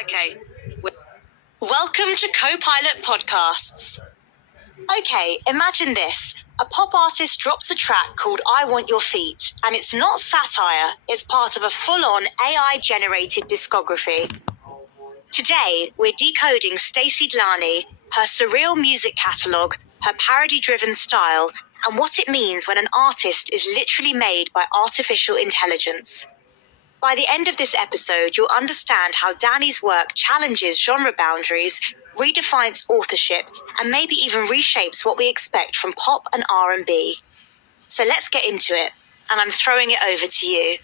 Okay. Welcome to Copilot Podcasts. Okay, imagine this. A pop artist drops a track called I Want Your Feet, and it's not satire, it's part of a full-on AI-generated discography. Today, we're decoding Stacie D'lannie, her surreal music catalogue, her parody-driven style, and what it means when an artist is literally made by artificial intelligence. By the end of this episode, you'll understand how D'lannie's work challenges genre boundaries, redefines authorship, and maybe even reshapes what we expect from pop and R&B. So let's get into it, and I'm throwing it over to you.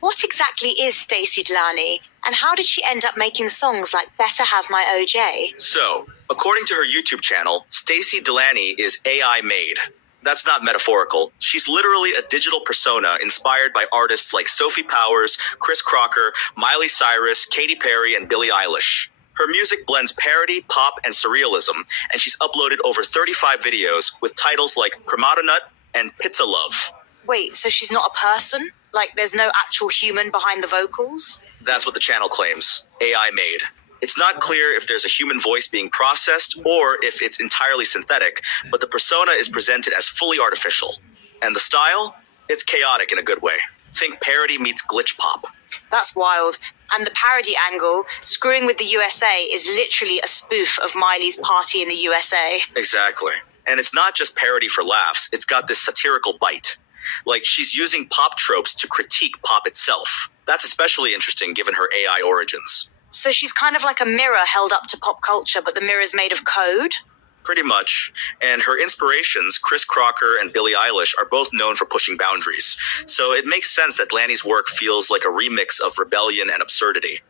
What exactly is Stacie D'lannie, and how did she end up making songs like Better Have My OJ? So, according to her YouTube channel, Stacie D'lannie is AI made. That's not metaphorical. She's literally a digital persona inspired by artists like Sophie Powers, Chris Crocker, Miley Cyrus, Katy Perry, and Billie Eilish. Her music blends parody, pop, and surrealism, and she's uploaded over 35 videos with titles like Cremata Nut and Pizza Love. Wait, so she's not a person? Like there's no actual human behind the vocals? That's what the channel claims. AI made. It's not clear if there's a human voice being processed or if it's entirely synthetic, but the persona is presented as fully artificial. And the style? It's chaotic in a good way. Think parody meets glitch pop. That's wild. And the parody angle, Screwing with the USA, is literally a spoof of Miley's Party in the USA. Exactly. And it's not just parody for laughs, it's got this satirical bite. Like she's using pop tropes to critique pop itself. That's especially interesting given her AI origins. So she's kind of like a mirror held up to pop culture, but the mirror's made of code? Pretty much. And her inspirations, Chris Crocker and Billie Eilish, are both known for pushing boundaries. So it makes sense that D'lannie's work feels like a remix of rebellion and absurdity.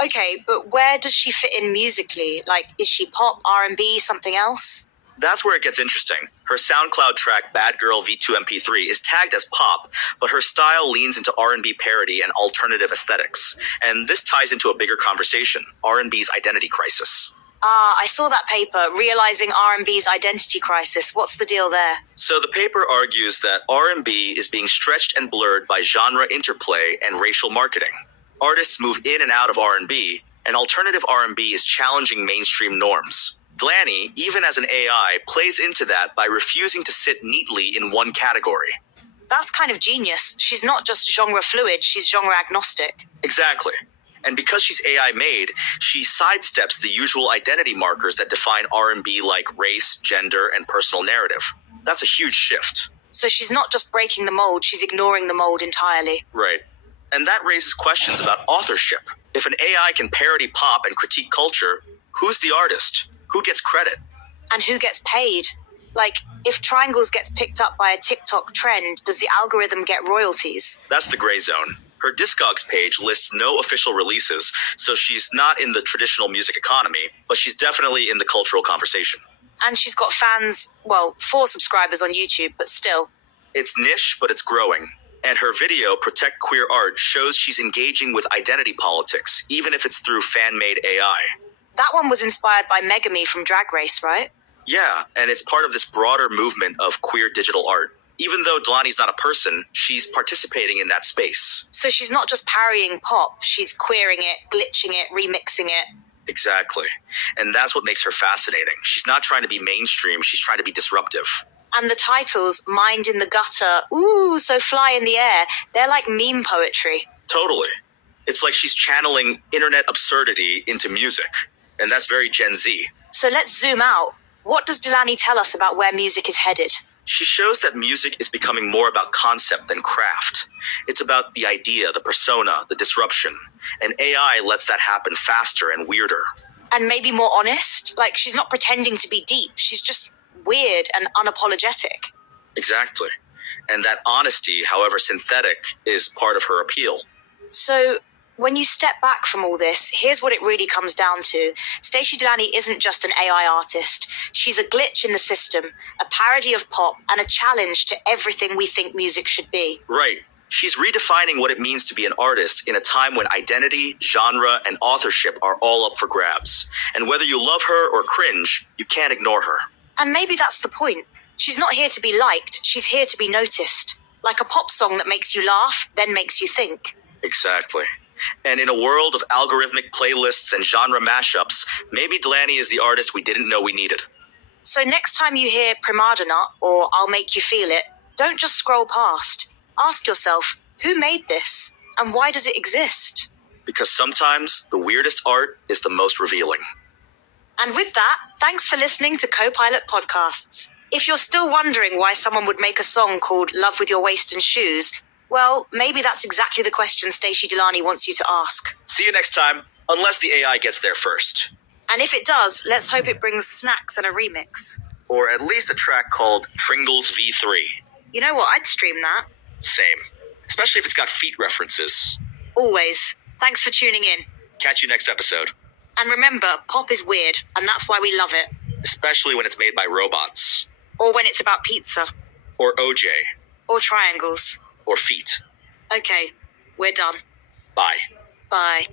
Okay, but where does she fit in musically? Like, is she pop, R&B, something else? That's where it gets interesting. Her SoundCloud track Bad Girl V2MP3 is tagged as pop, but her style leans into R&B parody and alternative aesthetics. And this ties into a bigger conversation, R&B's identity crisis. I saw that paper, Realizing R&B's Identity Crisis. What's the deal there? So the paper argues that R&B is being stretched and blurred by genre interplay and racial marketing. Artists move in and out of R&B, and alternative R&B is challenging mainstream norms. D'lannie, even as an AI, plays into that by refusing to sit neatly in one category. That's kind of genius. She's not just genre fluid, she's genre agnostic. Exactly. And because she's AI made, she sidesteps the usual identity markers that define R&B like race, gender, and personal narrative. That's a huge shift. So she's not just breaking the mold, she's ignoring the mold entirely. Right. And that raises questions about authorship. If an AI can parody pop and critique culture, who's the artist? Who gets credit? And who gets paid? Like, if Triangles gets picked up by a TikTok trend, does the algorithm get royalties? That's the gray zone. Her Discogs page lists no official releases, so she's not in the traditional music economy, but she's definitely in the cultural conversation. And she's got fans, well, 4 subscribers on YouTube, but still. It's niche, but it's growing. And her video, Protect Queer Art, shows she's engaging with identity politics, even if it's through fan-made AI. That one was inspired by Megami from Drag Race, right? Yeah, and it's part of this broader movement of queer digital art. Even though D'lannie's not a person, she's participating in that space. So she's not just parodying pop, she's queering it, glitching it, remixing it. Exactly. And that's what makes her fascinating. She's not trying to be mainstream, she's trying to be disruptive. And the titles, Mind in the Gutter, ooh, so fly in the air, they're like meme poetry. Totally. It's like she's channeling internet absurdity into music. And that's very Gen Z. So let's zoom out. What does D'lannie tell us about where music is headed? She shows that music is becoming more about concept than craft. It's about the idea, the persona, the disruption. And AI lets that happen faster and weirder. And maybe more honest? Like, she's not pretending to be deep. She's just weird and unapologetic. Exactly. And that honesty, however synthetic, is part of her appeal. So, when you step back from all this, here's what it really comes down to. Stacie D'lannie isn't just an AI artist. She's a glitch in the system, a parody of pop, and a challenge to everything we think music should be. Right. She's redefining what it means to be an artist in a time when identity, genre, and authorship are all up for grabs. And whether you love her or cringe, you can't ignore her. And maybe that's the point. She's not here to be liked, she's here to be noticed. Like a pop song that makes you laugh, then makes you think. Exactly. And in a world of algorithmic playlists and genre mashups, maybe D'lannie is the artist we didn't know we needed. So next time you hear Primadonna or I'll Make You Feel It, don't just scroll past. Ask yourself, who made this? And why does it exist? Because sometimes the weirdest art is the most revealing. And with that, thanks for listening to Copilot Podcasts. If you're still wondering why someone would make a song called Love With Your Waist and Shoes, well, maybe that's exactly the question Stacie D'lannie wants you to ask. See you next time, unless the AI gets there first. And if it does, let's hope it brings snacks and a remix. Or at least a track called Pringles V3. You know what? I'd stream that. Same. Especially if it's got feet references. Always. Thanks for tuning in. Catch you next episode. And remember, pop is weird, and that's why we love it. Especially when it's made by robots. Or when it's about pizza. Or OJ. Or triangles. Or feet. Okay, we're done. Bye. Bye.